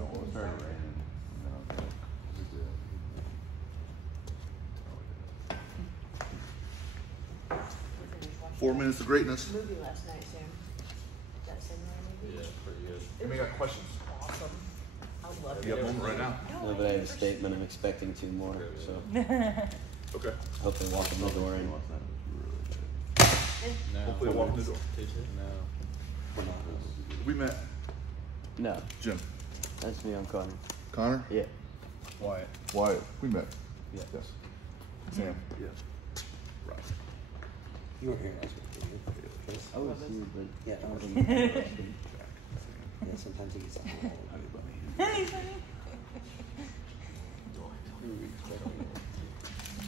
Well, it started raining. And then I was like, we did. 4 minutes of greatness. Movie last night, Sam. That similar movie? Yeah, pretty good. How many got questions? Awesome. I love it. You have a moment right now. No, but I have a statement. I'm expecting 2 more, so Okay. hope they walk in the door and Last night was really good. No. Hopefully, walk in the door. No. We met no. Jim. That's me. I'm Connor. Connor? Yeah. Wyatt. Wyatt. We met. Yeah. Yes. Sam? Yeah. Right. You were here last week, didn't you? Chris? I was here, but Yeah, I was. Jack. Sam. Yeah, sometimes he gets a little Honey bunny.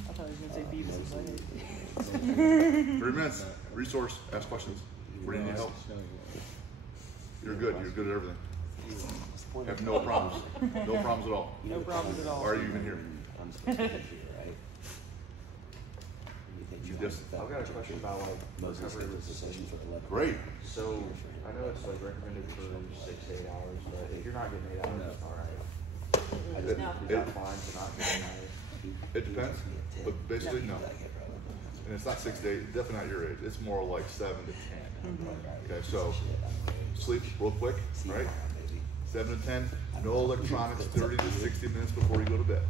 I thought he was going to say Beavis and Butthead. 3 minutes. Resource. Ask questions. Where do you need help? You're good. You're good at everything. Have no problems. No problems at all. No problems at all. Why are you even here? I'm supposed to be here, right? You just- I've got a question about like Moses recovery gave us a session for 11. Great. So I know it's like recommended for 6 to 8 hours, but if you're not getting 8 hours, it's all right. I just No. is that fine to not get 8 hours? It depends, but basically no. And it's not 6 to 8. Definitely not your age. It's more like 7 to 10. Okay, so sleep real quick, right? 7 to 10. No electronics 30 to 60 minutes before you go to bed.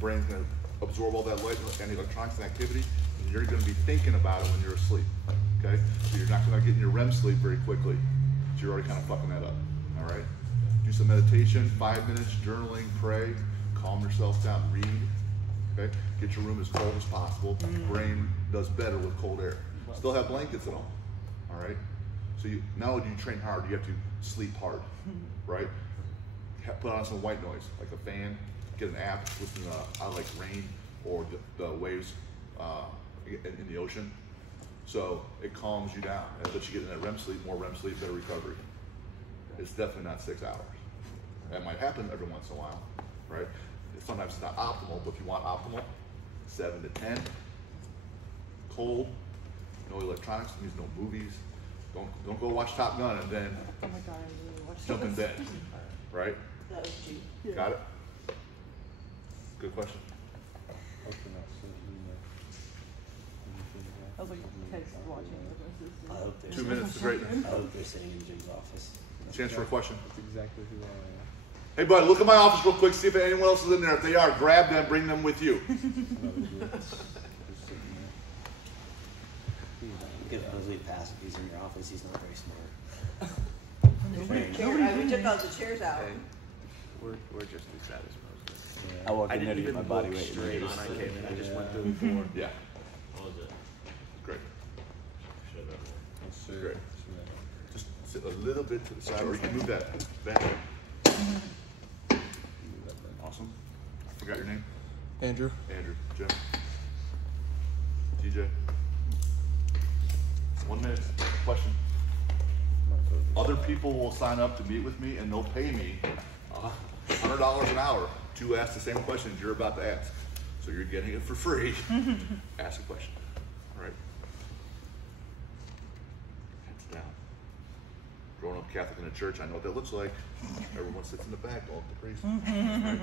Brain's gonna absorb all that light and electronics and activity, and you're gonna be thinking about it when you're asleep. Okay, so you're not gonna get in your REM sleep very quickly. So you're already kind of fucking that up. All right. Do some meditation, 5 minutes, journaling, pray, calm yourself down, read. Okay, get your room as cold as possible. Brain does better with cold air. Still have blankets at home. All right. So you not only do you train hard, you have to sleep hard, right? Put on some white noise, like a fan. Get an app, listen to I like rain or the waves in the ocean. So it calms you down and lets you get in that REM sleep. More REM sleep, better recovery. It's definitely not 6 hours. That might happen every once in a while, right? Sometimes it's not optimal, but if you want optimal, 7 to 10. Cold, no electronics, means no movies. Don't go watch Top Gun and then Oh my God, I really watched jump in this. bed, right? That was cheap. Got it? Good question. I was like, text watching it with my I sister. hope they're 2 minutes to greatness. I hope they're sitting in Jim's office. Chance for a question. That's exactly who I am. Hey, bud, look at my office real quick, see if anyone else is in there. If they are, grab them, bring them with you. Give Leslie a pass if he's in your office. He's not very smart. We took all the chairs out. Hey, we're just as bad as Moses. I walked I in there didn't to get even my body look weight. straight when I came in. I just went through the floor. Yeah, What was it? great. Let's see. Great. Just sit a little bit to the side, or you can move that back. Awesome. Forgot your name? Andrew. Andrew. Jim. TJ. 1 minute. Question. Other people will sign up to meet with me and they'll pay me $100 an hour to ask the same questions you're about to ask. So you're getting it for free. Ask a question. All right? Hands down. Growing up Catholic in a church, I know what that looks like. Everyone sits in the back, all the priest. Right?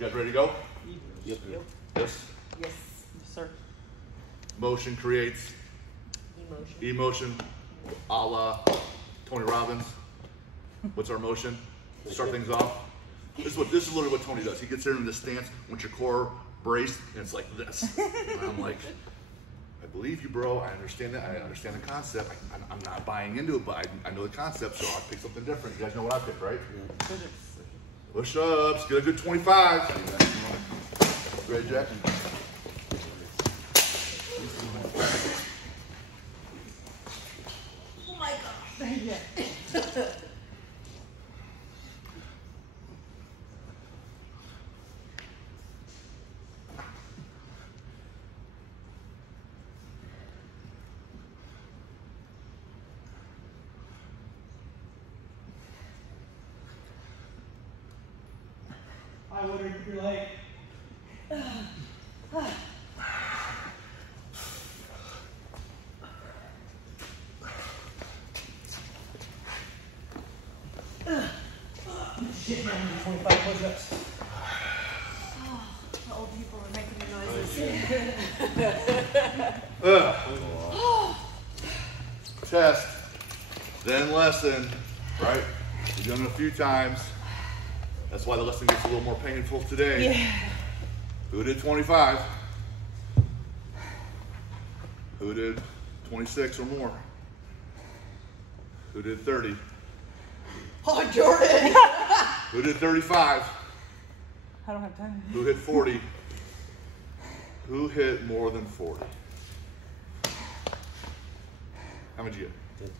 You guys ready to go? Yep. Yes. Yes, sir. Motion creates emotion, a la Tony Robbins. What's our motion? To start things off. This is literally what Tony does. He gets there in this stance, wants your core braced, and it's like this. And I'm like, I believe you, bro. I understand that. I understand the concept. I'm not buying into it, but I know the concept, so I pick something different. You guys know what I picked, right? Push-ups. Get a good 25. Great, Jack. Oh my God. Yeah. I wondered if you're like, Shit, man, 25 push-ups. The old people are making the noises. Test, then lesson, right? You've done it a few times. That's why the lesson gets a little more painful today. Yeah. Who did 25? Who did 26 or more? Who did 30? Oh, Jordan! Who did 35? I don't have time. Who hit 40? Who hit more than 40? How many did you get?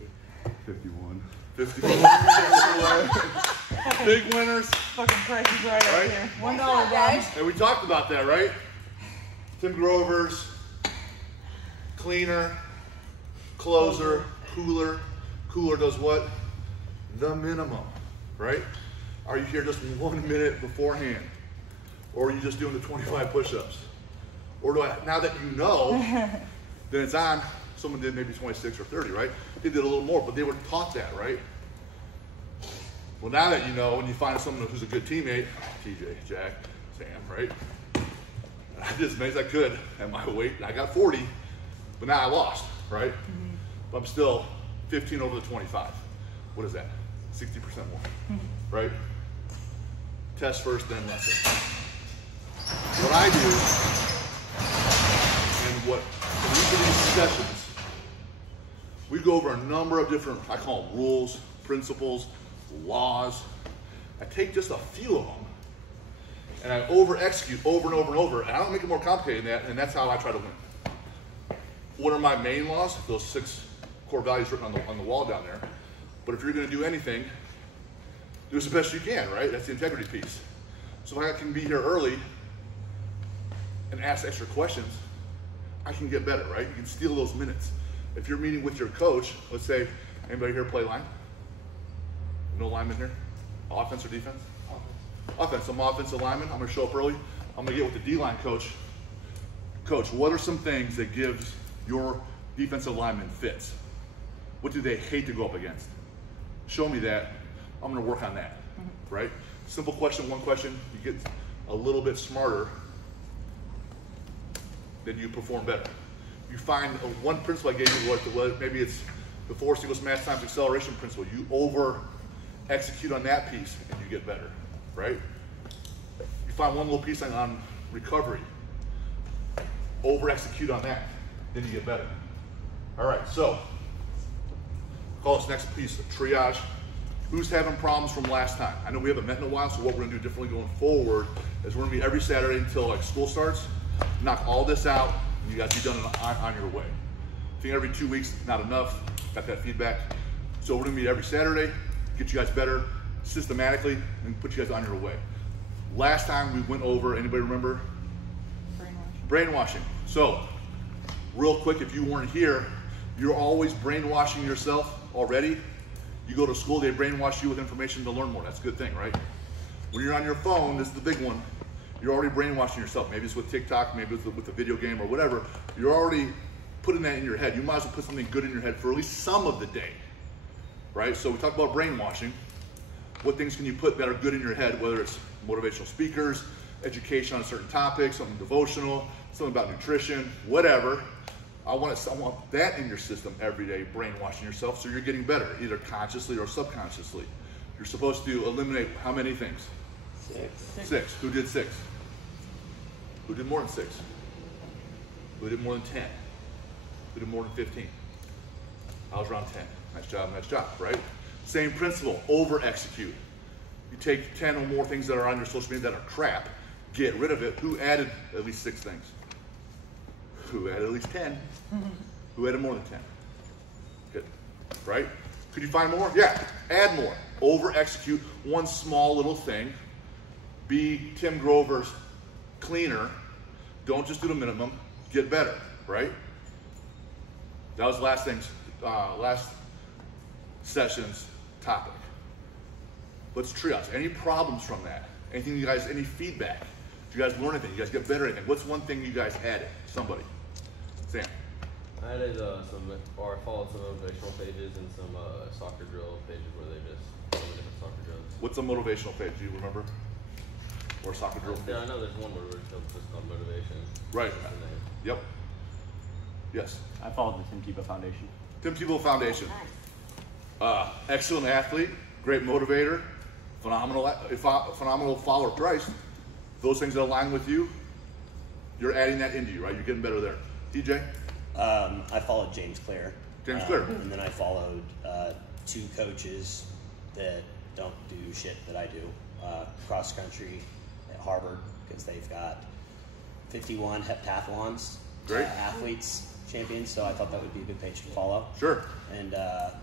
51. 51. Big winners. Fucking price is right Right? over here. $1 guys. And we talked about that, right? Tim Grover's cleaner, closer, cooler. Cooler does what? The minimum, right? Are you here just 1 minute beforehand? Or are you just doing the 25 push-ups? Or do I, now that you know, then it's on, someone did maybe 26 or 30, right? They did a little more, but they were taught that, right? Well, now that you know, and you find someone who's a good teammate, TJ, Jack, Sam, right? I did as many as I could at my weight, and I got 40, but now I lost, right? But I'm still 15 over the 25. What is that? 60% more, right? Test first, then lesson. What I do, and what in each of these sessions, we go over a number of different, I call them rules, principles, laws. I take just a few of them, and I over-execute over and over and over, and I don't make it more complicated than that, and that's how I try to win. What are my main laws? Those 6 core values written on the wall down there. But if you're going to do anything, do as best you can, right? That's the integrity piece. So if I can be here early and ask extra questions, I can get better, right? You can steal those minutes. If you're meeting with your coach, let's say, anybody here play line? No lineman here? Offense or defense? Offense. I'm offensive lineman. I'm going to show up early. I'm going to get with the D-line coach. Coach, what are some things that gives your defensive lineman fits? What do they hate to go up against? Show me that. I'm going to work on that, right? Simple question, one question. You get a little bit smarter, then you perform better. You find one principle I gave you, maybe it's the force equals mass times acceleration principle. You over execute on that piece and you get better, right? You find one little piece on recovery, over execute on that, then you get better. All right, so call this next piece triage. Who's having problems from last time? I know we haven't met in a while, so what we're gonna do differently going forward is we're gonna meet every Saturday until like school starts, knock all this out, and you guys be done on your way. I think every 2 weeks, not enough, got that feedback. So we're gonna meet every Saturday, get you guys better systematically, and put you guys on your way. Last time we went over, anybody remember? Brainwashing. So, real quick, if you weren't here, you're always brainwashing yourself already. You go to school, they brainwash you with information to learn more. That's a good thing, right? When you're on your phone, this is the big one, you're already brainwashing yourself. Maybe it's with TikTok, maybe it's with a video game or whatever. You're already putting that in your head. You might as well put something good in your head for at least some of the day, right? So we talk about brainwashing. What things can you put that are good in your head, whether it's motivational speakers, education on a certain topic, something devotional, something about nutrition, whatever. I want that in your system every day, brainwashing yourself so you're getting better, either consciously or subconsciously. You're supposed to eliminate how many things? 6. 6. Who did 6? Who did more than 6? Who did more than 10? Who did more than 15? I was around 10. Nice job, right? Same principle, over execute. You take 10 or more things that are on your social media that are crap, get rid of it. Who added at least 6 things? Who added at least 10? Who added more than 10? Good, right? Could you find more? Yeah, add more. Over execute one small little thing. Be Tim Grover's cleaner. Don't just do the minimum, get better, right? That was last session's topic. Let's triage. Any problems from that? Anything you guys, any feedback? Did you guys learn anything? You guys get better at anything? What's one thing you guys added? Somebody. Sam. I did I followed some motivational pages and some soccer drill pages where they just some different soccer drills. What's a motivational page? Do you remember? Or soccer drill page? Yeah, I know there's one where it's just on motivation. Right. That's the name. Yep. Yes. I followed the Tim Tebow Foundation. Tim Tebow Foundation. Excellent athlete, great motivator, phenomenal follower of Christ. Those things that align with you, you're adding that into you, right? You're getting better there. DJ? I followed James Clear. James Clear. And then I followed 2 coaches that don't do shit that I do. Cross country at Harvard, because they've got 51 heptathlons, Great. Athletes champions, so I thought that would be a good page to follow. Sure. And a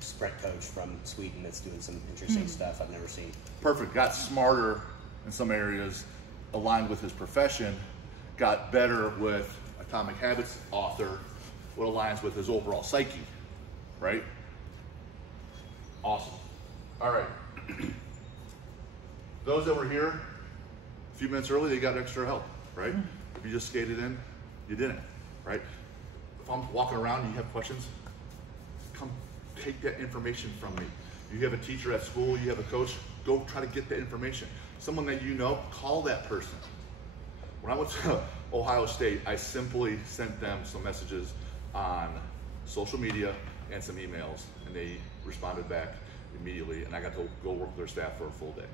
sprint coach from Sweden that's doing some interesting stuff I've never seen. Perfect. Got smarter in some areas, aligned with his profession, got better with Atomic Habits author, what aligns with his overall psyche, right? Awesome. All right. Those that were here a few minutes early, they got extra help, right? If you just skated in, you didn't, right? If I'm walking around and you have questions, come take that information from me. You have a teacher at school, you have a coach, go try to get that information. Someone that you know, call that person. When I went to Ohio State, I simply sent them some messages on social media and some emails, and they responded back immediately, and I got to go work with their staff for a full day.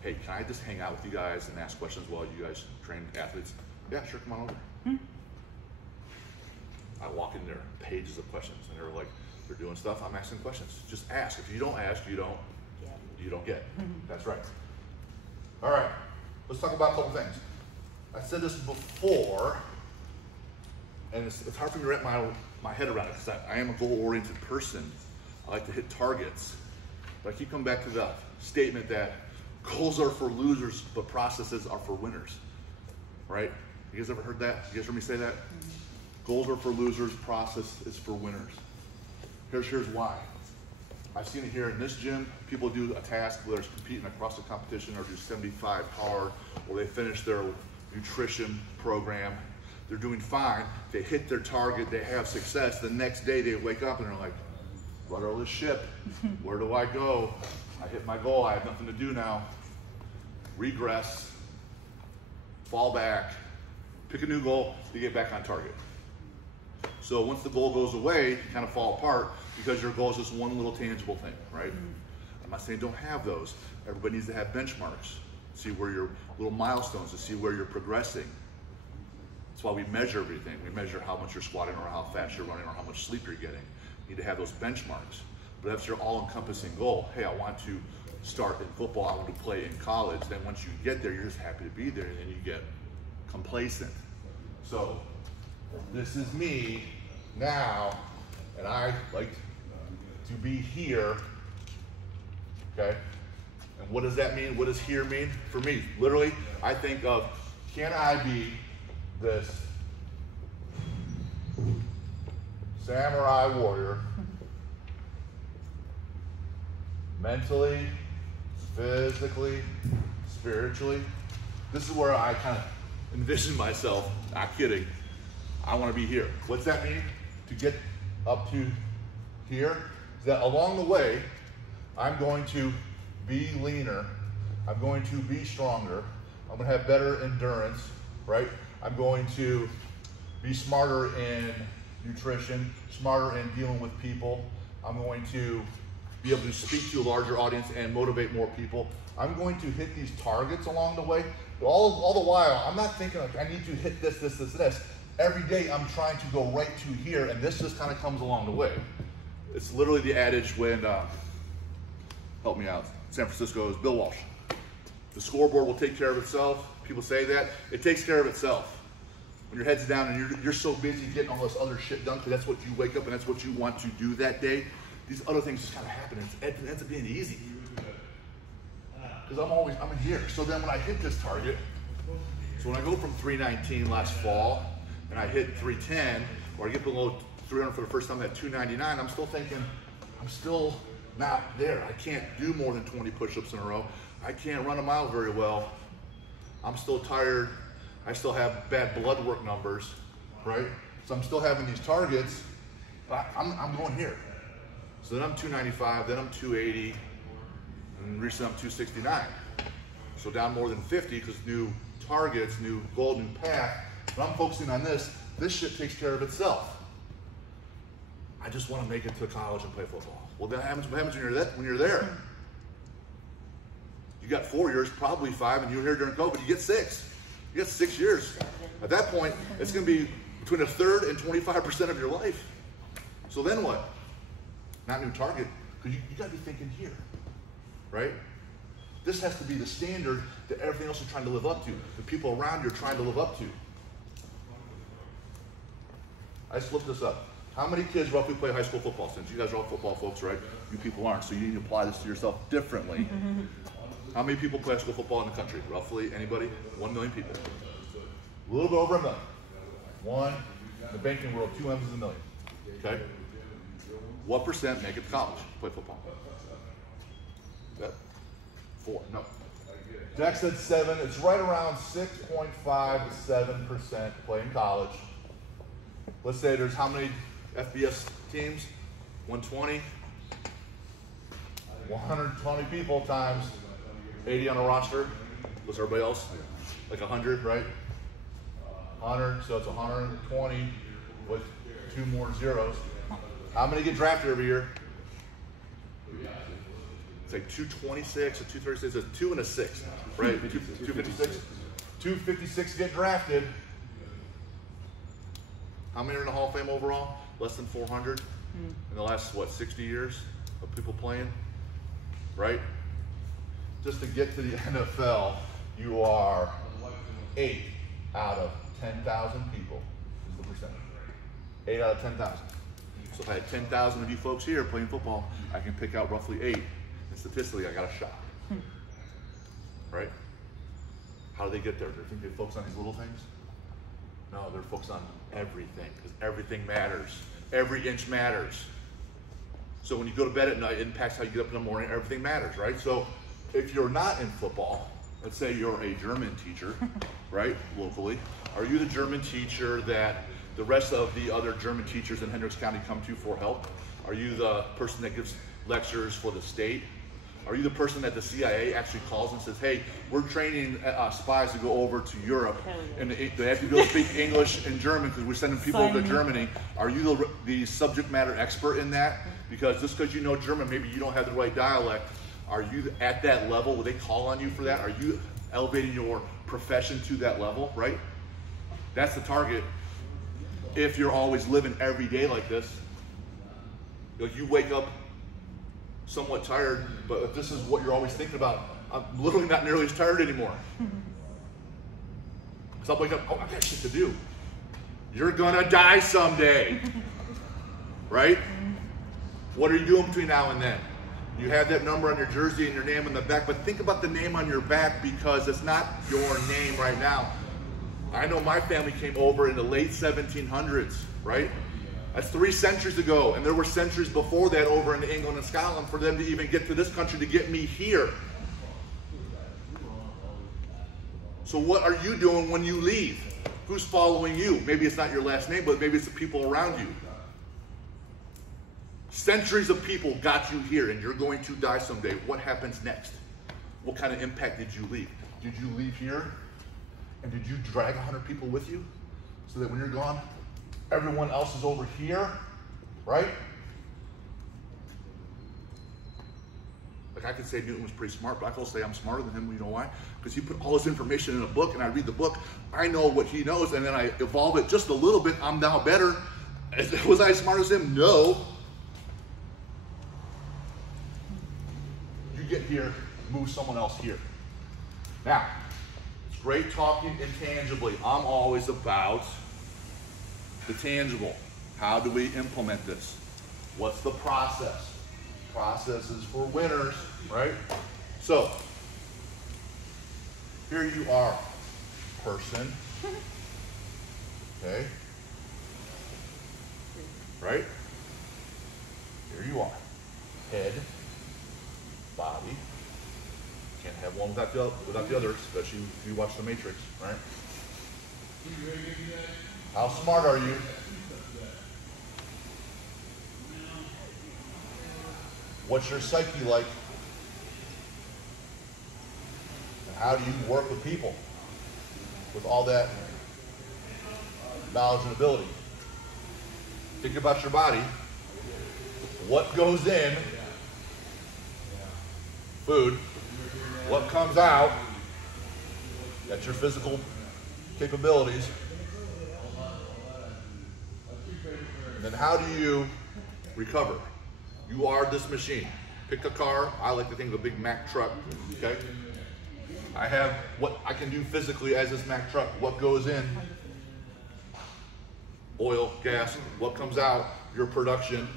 Hey, can I just hang out with you guys and ask questions while you guys train athletes? Yeah, sure, come on over. I walk in there, pages of questions, and they're like, they're doing stuff, I'm asking questions. Just ask. If you don't ask, you don't get. That's right. All right, let's talk about a couple things. I said this before, and it's hard for me to wrap my head around it because I am a goal-oriented person. I like to hit targets, but I keep coming back to the statement that goals are for losers, but processes are for winners, right? You guys ever heard that? You guys heard me say that? Goals are for losers, process is for winners. Here's why. I've seen it here in this gym. People do a task, whether it's competing across the competition or do 75 hard, or they finish their nutrition program. They're doing fine. They hit their target. They have success. The next day they wake up and they're like, rudder the ship. Where do I go? I hit my goal. I have nothing to do now. Regress. Fall back. Pick a new goal to get back on target. So once the goal goes away, you kind of fall apart because your goal is just one little tangible thing, right? I'm not saying don't have those. Everybody needs to have benchmarks. See where your little milestones, to see where you're progressing. That's why we measure everything. We measure how much you're squatting or how fast you're running or how much sleep you're getting. You need to have those benchmarks. But that's your all-encompassing goal. Hey, I want to start in football. I want to play in college. Then once you get there, you're just happy to be there, and then you get complacent. So this is me now, and I like to be here, okay? And what does that mean? What does here mean? For me, literally, I think of, can I be this samurai warrior, mentally, physically, spiritually? This is where I kind of envision myself, not kidding. I want to be here. What's that mean? To get up to here, is that along the way, I'm going to be leaner, I'm going to be stronger, I'm going to have better endurance, right? I'm going to be smarter in nutrition, smarter in dealing with people. I'm going to be able to speak to a larger audience and motivate more people. I'm going to hit these targets along the way. But all the while, I'm not thinking like, I need to hit this, this, this, this. Every day I'm trying to go right to here, and this just kind of comes along the way. It's literally the adage when, help me out, San Francisco is Bill Walsh. The scoreboard will take care of itself. People say that. It takes care of itself. When your head's down and you're so busy getting all this other shit done because that's what you wake up and that's what you want to do that day, these other things just kind of happen. It ends up being easy. Because I'm in here. So then when I hit this target, so when I go from 319 last fall and I hit 310, or I get below 300 for the first time at 299, I'm still thinking, I'm still not there. I can't do more than 20 push-ups in a row. I can't run a mile very well. I'm still tired. I still have bad blood work numbers, right? So I'm still having these targets, but I'm going here. So then I'm 295, then I'm 280, and recently I'm 269. So down more than 50 because new targets, new goal, new path. But I'm focusing on this. This shit takes care of itself. I just want to make it to college and play football. Well, what happens when you're there? You got 4 years, probably 5, and you were here during COVID. You get 6. You got 6 years. At that point, it's going to be between a third and 25% of your life. So then what? Not new target, because you got to be thinking here, right? This has to be the standard that everything else is trying to live up to. The people around you are trying to live up to. I just looked this up. How many kids roughly play high school football? Since you guys are all football folks, right? You people aren't, so you need to apply this to yourself differently. How many people play high school football in the country? Roughly, anybody? 1 million people. A little bit over a million. One, in the banking world, 2 M's is a million. Okay? What percent make it to college, play football? That? 4, no. Jack said 7. It's right around 6.5 to 7% play in college. Let's say there's how many FBS teams? 120? 120 people times 80 on a roster. What's everybody else? Like 100, right? 100, so it's 120 with 2 more zeros. How many get drafted every year? It's like 226 or 236. It's 2 and a 6, right? 256. 256 get drafted. How many are in the Hall of Fame overall? Less than 400 in the last, what, 60 years of people playing, right? Just to get to the NFL, you are 8 out of 10,000 people is the percentage. 8 out of 10,000. So if I had 10,000 of you folks here playing football, I can pick out roughly 8. And statistically, I got a shot. Right? How do they get there? Do they think they focus on these little things? No, they're focused on everything, because everything matters. Every inch matters. So when you go to bed at night, it impacts how you get up in the morning. Everything matters, right? So if you're not in football, let's say you're a German teacher, right, locally, are you the German teacher that the rest of the other German teachers in Hendricks County come to for help? Are you the person that gives lectures for the state? Are you the person that the CIA actually calls and says, hey, we're training spies to go over to Europe, and they have to be able to speak English and German because we're sending people over to Germany? Are you the subject matter expert in that? Because just because you know German, maybe you don't have the right dialect. Are you at that level? Will they call on you for that? Are you elevating your profession to that level, right? That's the target. If you're always living every day like this, like you wake up somewhat tired, but if this is what you're always thinking about, I'm literally not nearly as tired anymore. Because I'll wake up, oh, I got shit to do. You're gonna die someday, right? What are you doing between now and then? You have that number on your jersey and your name on the back, but think about the name on your back because it's not your name right now. I know my family came over in the late 1700s, right? That's 3 centuries ago, and there were centuries before that over in England and Scotland for them to even get to this country to get me here. So what are you doing when you leave? Who's following you? Maybe it's not your last name, but maybe it's the people around you. Centuries of people got you here, and you're going to die someday. What happens next? What kind of impact did you leave? Did you leave here? And did you drag 100 people with you? So that when you're gone, everyone else is over here, right? Like I could say Newton was pretty smart, but I can also say I'm smarter than him. You know why? Because he put all this information in a book, and I read the book. I know what he knows, and then I evolve it just a little bit. I'm now better. Was I as smart as him? No. You get here, move someone else here. Now, it's great talking intangibly. I'm always about the tangible. How do we implement this? What's the process? Process is for winners, right? So, here you are, person, okay? Right? Here you are, head, body. Can't have one without the other, especially if you watch The Matrix, right? How smart are you? What's your psyche like? And how do you work with people with all that knowledge and ability? Think about your body. What goes in? Food. What comes out? That's your physical capabilities. And then how do you recover? You are this machine. Pick a car. I like to think of a Big Mack truck, okay? I have what I can do physically as this Mack truck. What goes in? Oil, gas. What comes out? Your production.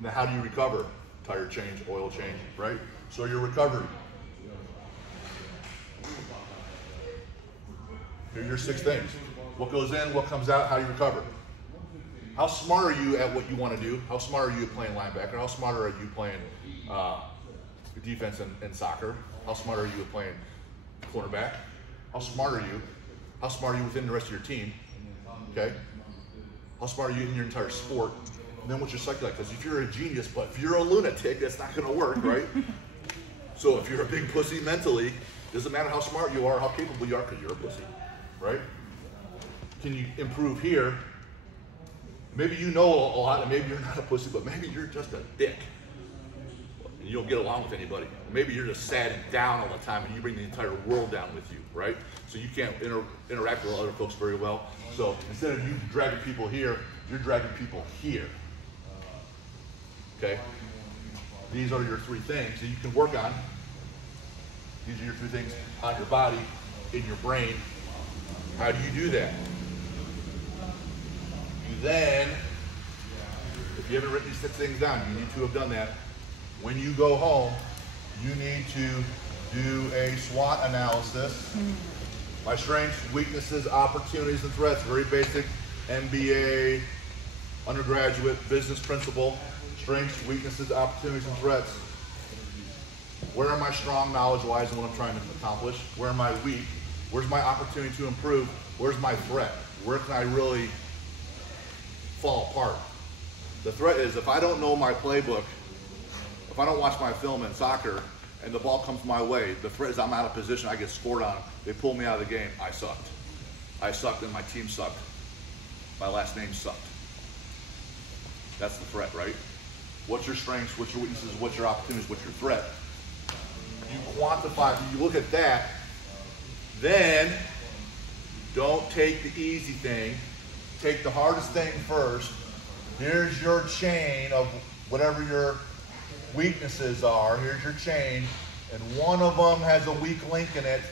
Now how do you recover? Tire change, oil change, right? So your recovery. Here are your 6 things. What goes in, what comes out, how do you recover? How smart are you at what you want to do? How smart are you at playing linebacker? How smart are you playing defense in soccer? How smart are you at playing cornerback? How smart are you? How smart are you within the rest of your team? Okay? How smart are you in your entire sport? And then what's your psyche like? Because if you're a genius, but if you're a lunatic, that's not going to work, right? So if you're a big pussy mentally, doesn't matter how smart you are, how capable you are, because you're a pussy, right? Can you improve here? Maybe you know a lot, and maybe you're not a pussy, but maybe you're just a dick. And you don't get along with anybody. Maybe you're just sad and down all the time, and you bring the entire world down with you, right? So you can't interact with other folks very well. So instead of you dragging people here, you're dragging people here. Okay? These are your 3 things that you can work on. These are your 3 things on your body, in your brain. How do you do that? You then, if you haven't written these 6 things down, you need to have done that. When you go home, you need to do a SWOT analysis. My strengths, weaknesses, opportunities, and threats. Very basic MBA, undergraduate, business principle. Strengths, weaknesses, opportunities, and threats. Where am I strong knowledge-wise and what I'm trying to accomplish? Where am I weak? Where's my opportunity to improve? Where's my threat? Where can I really fall apart? The threat is if I don't know my playbook, if I don't watch my film in soccer and the ball comes my way, the threat is I'm out of position, I get scored on, they pull me out of the game, I sucked. I sucked and my team sucked. My last name sucked. That's the threat, right? What's your strengths, what's your weaknesses, what's your opportunities, what's your threat? You quantify, you look at that, then don't take the easy thing, take the hardest thing first. Here's your chain of whatever your weaknesses are, here's your chain, and one of them has a weak link in it.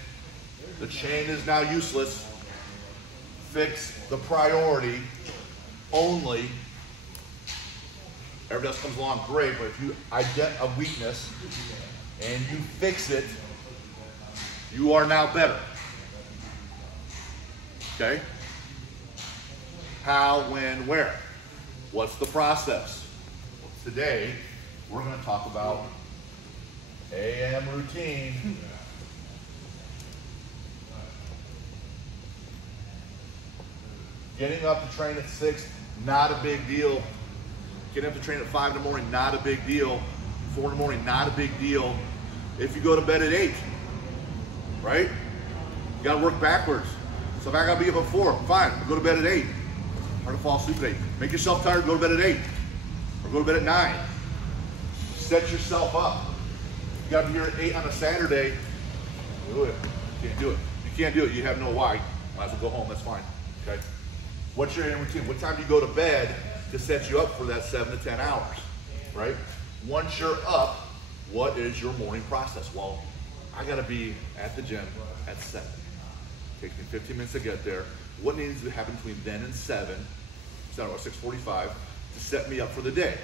The chain is now useless. Fix the priority only. Everything else comes along great, but if you identify a weakness and you fix it, you are now better. Okay? How, when, where? What's the process? Today, we're going to talk about AM routine. Getting up to train at 6, not a big deal. Getting up to train at 5 in the morning, not a big deal. 4 in the morning, not a big deal. If you go to bed at 8, right? You gotta work backwards. So if I gotta be up at 4, fine, I'll go to bed at 8. Or to fall asleep at 8. Make yourself tired, go to bed at 8. Or go to bed at 9. Set yourself up. You gotta be here at 8 on a Saturday. Do it. You can't do it. You can't do it, you have no why. Might as well go home, that's fine. Okay? What's your routine? What time do you go to bed to set you up for that 7 to 10 hours, right? Once you're up, what is your morning process? Well, I gotta be at the gym at 7. Takes me 15 minutes to get there. What needs to happen between then and 7 or 6:45 to set me up for the day?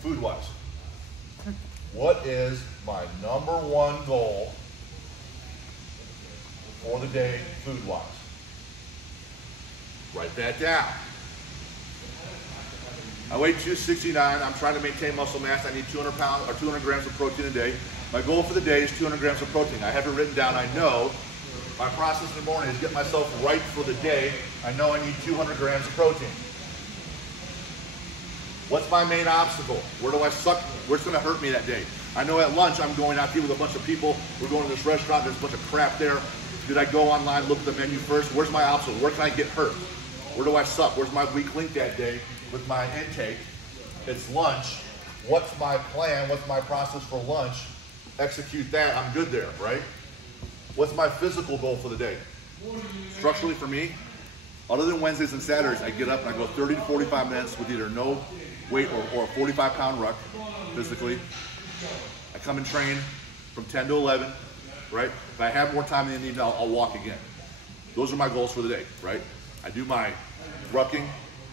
Food-wise. What is my #1 goal for the day food-wise? Write that down. I weigh 269. I'm trying to maintain muscle mass. I need 200 pounds or 200 grams of protein a day. My goal for the day is 200 grams of protein. I have it written down. I know my process in the morning is get myself right for the day. I know I need 200 grams of protein. What's my main obstacle? Where do I suck? Where's gonna hurt me that day? I know at lunch I'm going out to eat with a bunch of people. We're going to this restaurant, there's a bunch of crap there. Did I go online, look at the menu first? Where's my obstacle? Where can I get hurt? Where do I suck? Where's my weak link that day with my intake? It's lunch. What's my plan? What's my process for lunch? Execute that, I'm good there, right? What's my physical goal for the day? Structurally for me, other than Wednesdays and Saturdays, I get up and I go 30 to 45 minutes with either no weight or a 45-pound ruck physically. I come and train from 10 to 11, right? If I have more time in the evening, I'll walk again. Those are my goals for the day, right? I do my rucking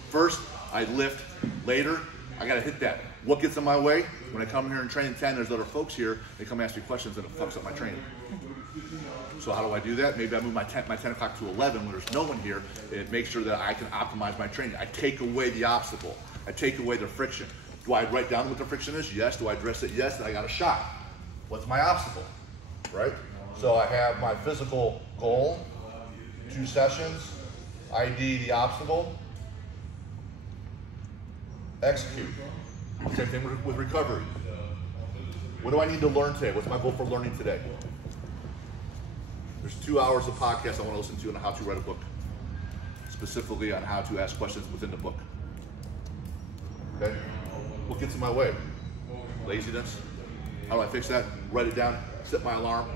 first, I lift later, I gotta hit that. What gets in my way? When I come here and train at 10, there's other folks here, they come ask me questions and it fucks up my training. So how do I do that? Maybe I move my 10 o'clock to 11 when there's no one here. It makes sure that I can optimize my training. I take away the obstacle. I take away the friction. Do I write down what the friction is? Yes. Do I address it? Yes. Then I got a shot. What's my obstacle? Right? So I have my physical goal, 2 sessions, ID the obstacle, execute. Same thing with recovery. What do I need to learn today? What's my goal for learning today? There's 2 hours of podcast I want to listen to on how to write a book, specifically on how to ask questions within the book. Okay? What gets in my way? Laziness. How do I fix that? Write it down, set my alarm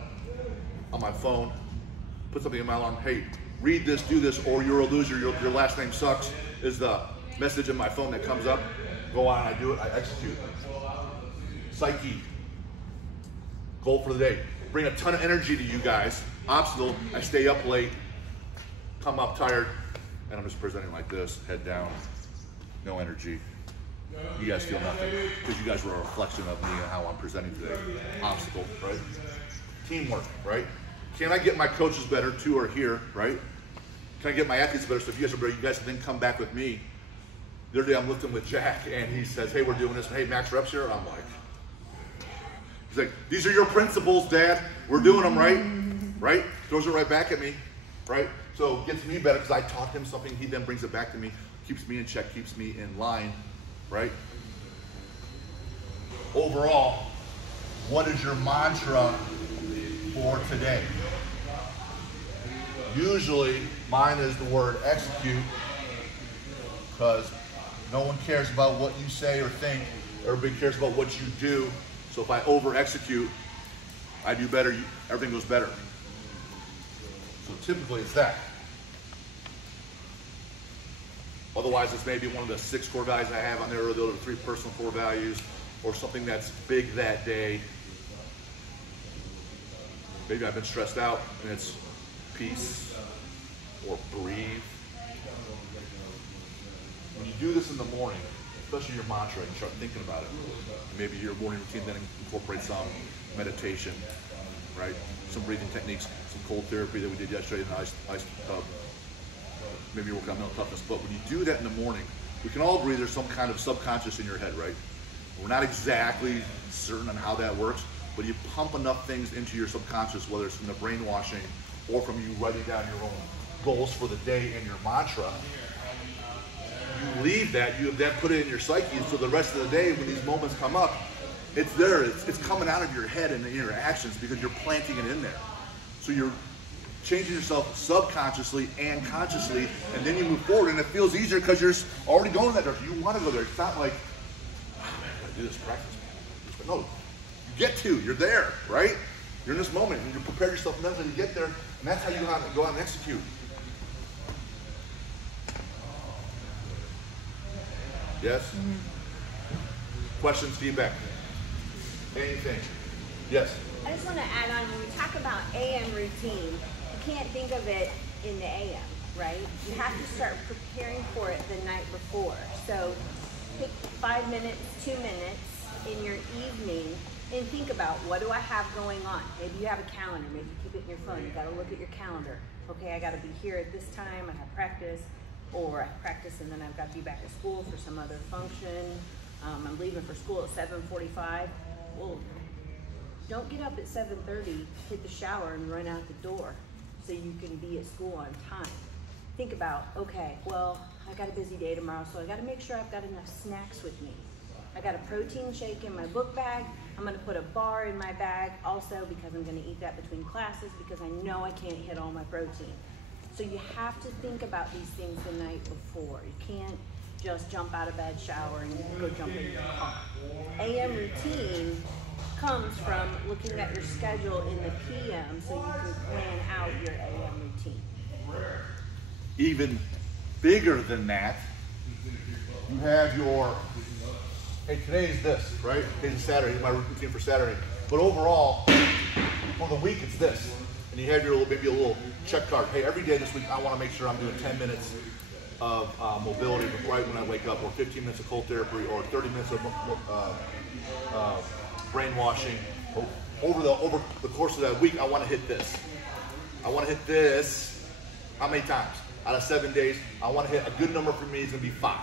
on my phone, put something in my alarm. Hey, read this, do this, or you're a loser, your last name sucks, is the message in my phone that comes up. Go on, I do it, I execute. Psyche. Goal for the day. Bring a ton of energy to you guys. Obstacle, I stay up late, come up tired, and I'm just presenting like this, head down, no energy. You guys feel nothing, because you guys were a reflection of me and how I'm presenting today. Obstacle, right? Teamwork, right? Can I get my coaches better? 2 are here, right? Can I get my athletes better? So if you guys are better, you guys can then come back with me. The other day I'm lifting with Jack, and he says, hey, we're doing this. Hey, max reps here? I'm like, he's like, these are your principles, Dad. We're doing them, right? Right? Throws it right back at me, right? So it gets me better because I taught him something. He then brings it back to me, keeps me in check, keeps me in line, right? Overall, what is your mantra for today? Usually, mine is the word execute, because no one cares about what you say or think. Everybody cares about what you do. So if I over-execute, I do better, everything goes better. So typically it's that. Otherwise, it's maybe one of the 6 core values I have on there, or the other 3 personal core values, or something that's big that day. Maybe I've been stressed out, and it's peace or breathe. When you do this in the morning, especially your mantra, and you start thinking about it, maybe your morning routine then incorporates some meditation, right? Some breathing techniques, some cold therapy that we did yesterday in the ice tub. Maybe you're working on mental toughness, but when you do that in the morning, we can all agree there's some kind of subconscious in your head, right? We're not exactly certain on how that works, but you pump enough things into your subconscious, whether it's from the brainwashing or from you writing down your own goals for the day and your mantra. You leave that, you then put it in your psyche, and so the rest of the day, when these moments come up, it's there, it's coming out of your head and in your actions because you're planting it in there. So you're changing yourself subconsciously and consciously, and then you move forward, and it feels easier because you're already going in that direction. You want to go there. It's not like, oh, man, I gotta do this practice. No, you get to, you're there, right? You're in this moment, and you prepare yourself mentally to get there, and that's how you go out and execute. Yes? Mm-hmm. Questions, feedback? Anything? Yes? I just want to add on, when we talk about AM routine, you can't think of it in the AM, right? You have to start preparing for it the night before. So pick 5 minutes, 2 minutes in your evening and think about, what do I have going on? Maybe you have a calendar, maybe keep it in your phone. You got to look at your calendar. Okay, I got to be here at this time, I have practice, or I practice and then I've got to be back at school for some other function. I'm leaving for school at 7:45. Well, don't get up at 7:30, hit the shower and run out the door so you can be at school on time. Think about, okay, well, I I got a busy day tomorrow, so I got to make sure I've got enough snacks with me. I got a protein shake in my book bag. I'm going to put a bar in my bag also because I'm going to eat that between classes because I know I can't hit all my protein. So you have to think about these things the night before. You can't just jump out of bed, shower, and go jump in your car. AM routine comes from looking at your schedule in the PM so you can plan out your AM routine. Even bigger than that, you have your, hey, today's this, right? Today's Saturday, my routine for Saturday. But overall, for the week, it's this. And you have your little, maybe a little check card. Hey, every day this week, I want to make sure I'm doing 10 minutes of mobility right when I wake up, or 15 minutes of cold therapy, or 30 minutes of brainwashing. Over the course of that week, I want to hit this. I want to hit this. How many times? Out of 7 days, I want to hit a good number for me is going to be 5.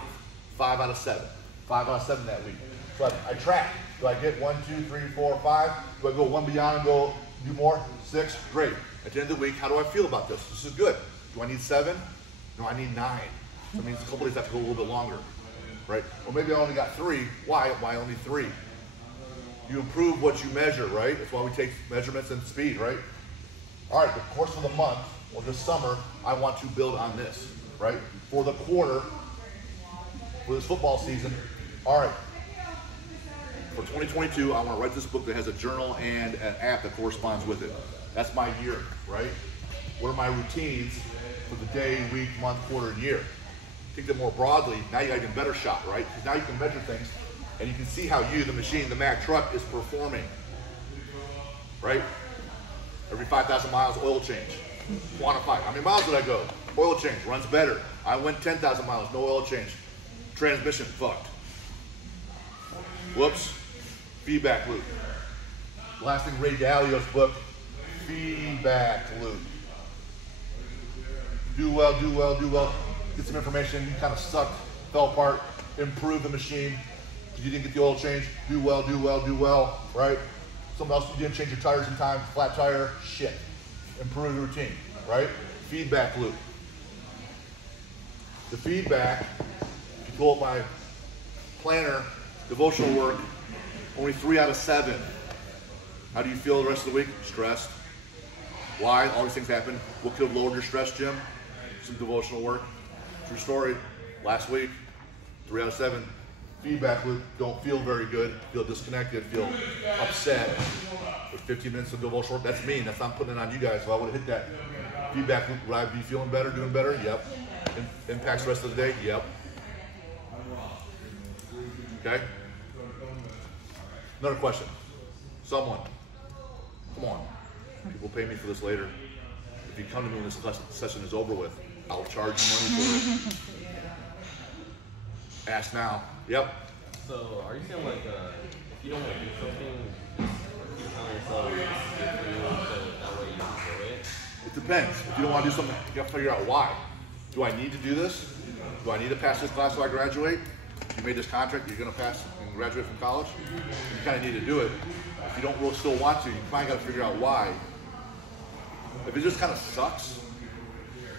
5 out of 7. 5 out of 7 that week. So I track. Do I get 1, 2, 3, 4, 5? Do I go one beyond and go do more? 6? Great. At the end of the week, how do I feel about this? This is good. Do I need 7? No, I need 9. So it means a couple days I have to go a little bit longer, right? Or maybe I only got 3. Why? Why only 3? You improve what you measure, right? That's why we take measurements and speed, right? All right, the course of the month or this summer, I want to build on this, right? For the quarter, for this football season, all right. For 2022, I want to write this book that has a journal and an app that corresponds with it. That's my year, right? What are my routines for the day, week, month, quarter, and year? Think that more broadly, now you got even better shot, right? Because now you can measure things and you can see how you, the machine, the Mack truck is performing, right? Every 5,000 miles, oil change. Quantify, how many miles did I go? Oil change, runs better. I went 10,000 miles, no oil change. Transmission, fucked. Whoops, feedback loop. Last thing, Ray Dalio's book, feedback loop. Do well, do well, do well. Get some information, you kind of sucked, fell apart, improve the machine. You didn't get the oil change, do well, do well, do well, right? Someone else, you didn't change your tires in time, flat tire, shit. Improve the routine, right? Feedback loop. The feedback, if you pull up my planner, devotional work, only 3 out of 7. How do you feel the rest of the week? Stressed. Why? All these things happen. What could have lowered your stress, Jim? Some devotional work. True story. Last week, 3 out of 7. Feedback loop, don't feel very good, feel disconnected, feel upset. With 15 minutes of devotional work, that's me, that's not putting it on you guys. If I would have hit that feedback loop, would I be feeling better, doing better? Yep. Impacts the rest of the day? Yep. Okay? Another question. Someone, come on. People pay me for this later. If you come to me when this session is over with, I'll charge you money for it. Ask now. Yep. So, are you saying like, if you don't want to do something, just keep telling yourself it's good for you, so that way you enjoy it? It depends. If you don't want to do something, you have to figure out why. Do I need to do this? Do I need to pass this class so I graduate? You made this contract, you're going to pass and graduate from college? You kind of need to do it. If you don't really still want to, you finally got to figure out why. If it just kind of sucks,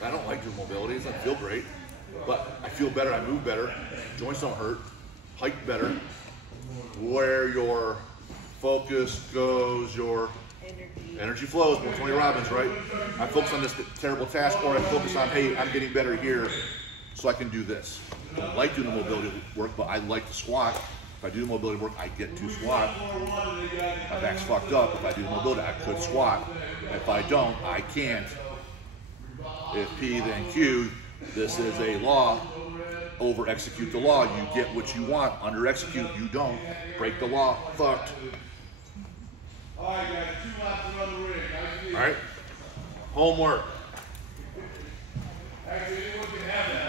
I don't like doing mobility, it doesn't feel great, but I feel better, I move better, joints don't hurt, hike better. Where your focus goes, your energy flows. More Tony Robbins, right? I focus on this terrible task, or I focus on, hey, I'm getting better here, so I can do this. I don't like doing the mobility work, but I like to squat. If I do the mobility work, I get to squat. My back's fucked up. If I do the mobility, I could squat. If I don't, I can't. If P, then Q. This is a law. Over-execute the law. You get what you want. Under-execute, you don't. Break the law. Fucked. All right. Homework.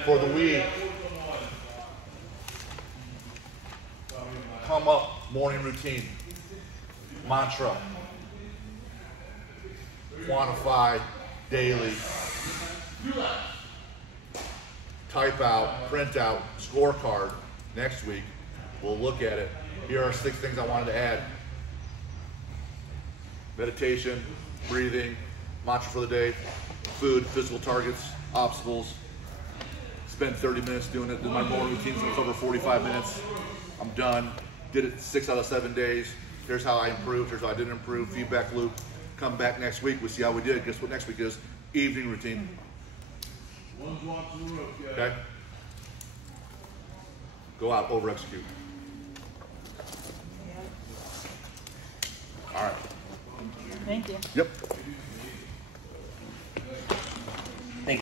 For the week. Come up, morning routine. Mantra. Quantify daily. Type out, print out, scorecard. Next week, we'll look at it. Here are 6 things I wanted to add. Meditation, breathing, mantra for the day, food, physical targets, obstacles, spend 30 minutes doing it. My morning routine's gonna cover 45 minutes. I'm done. Did it 6 out of 7 days. Here's how I improved. Here's how I didn't improve. Feedback loop. Come back next week. We'll see how we did. Guess what next week is? Evening routine. Okay? Go out, over execute. All right. Thank you. Yep.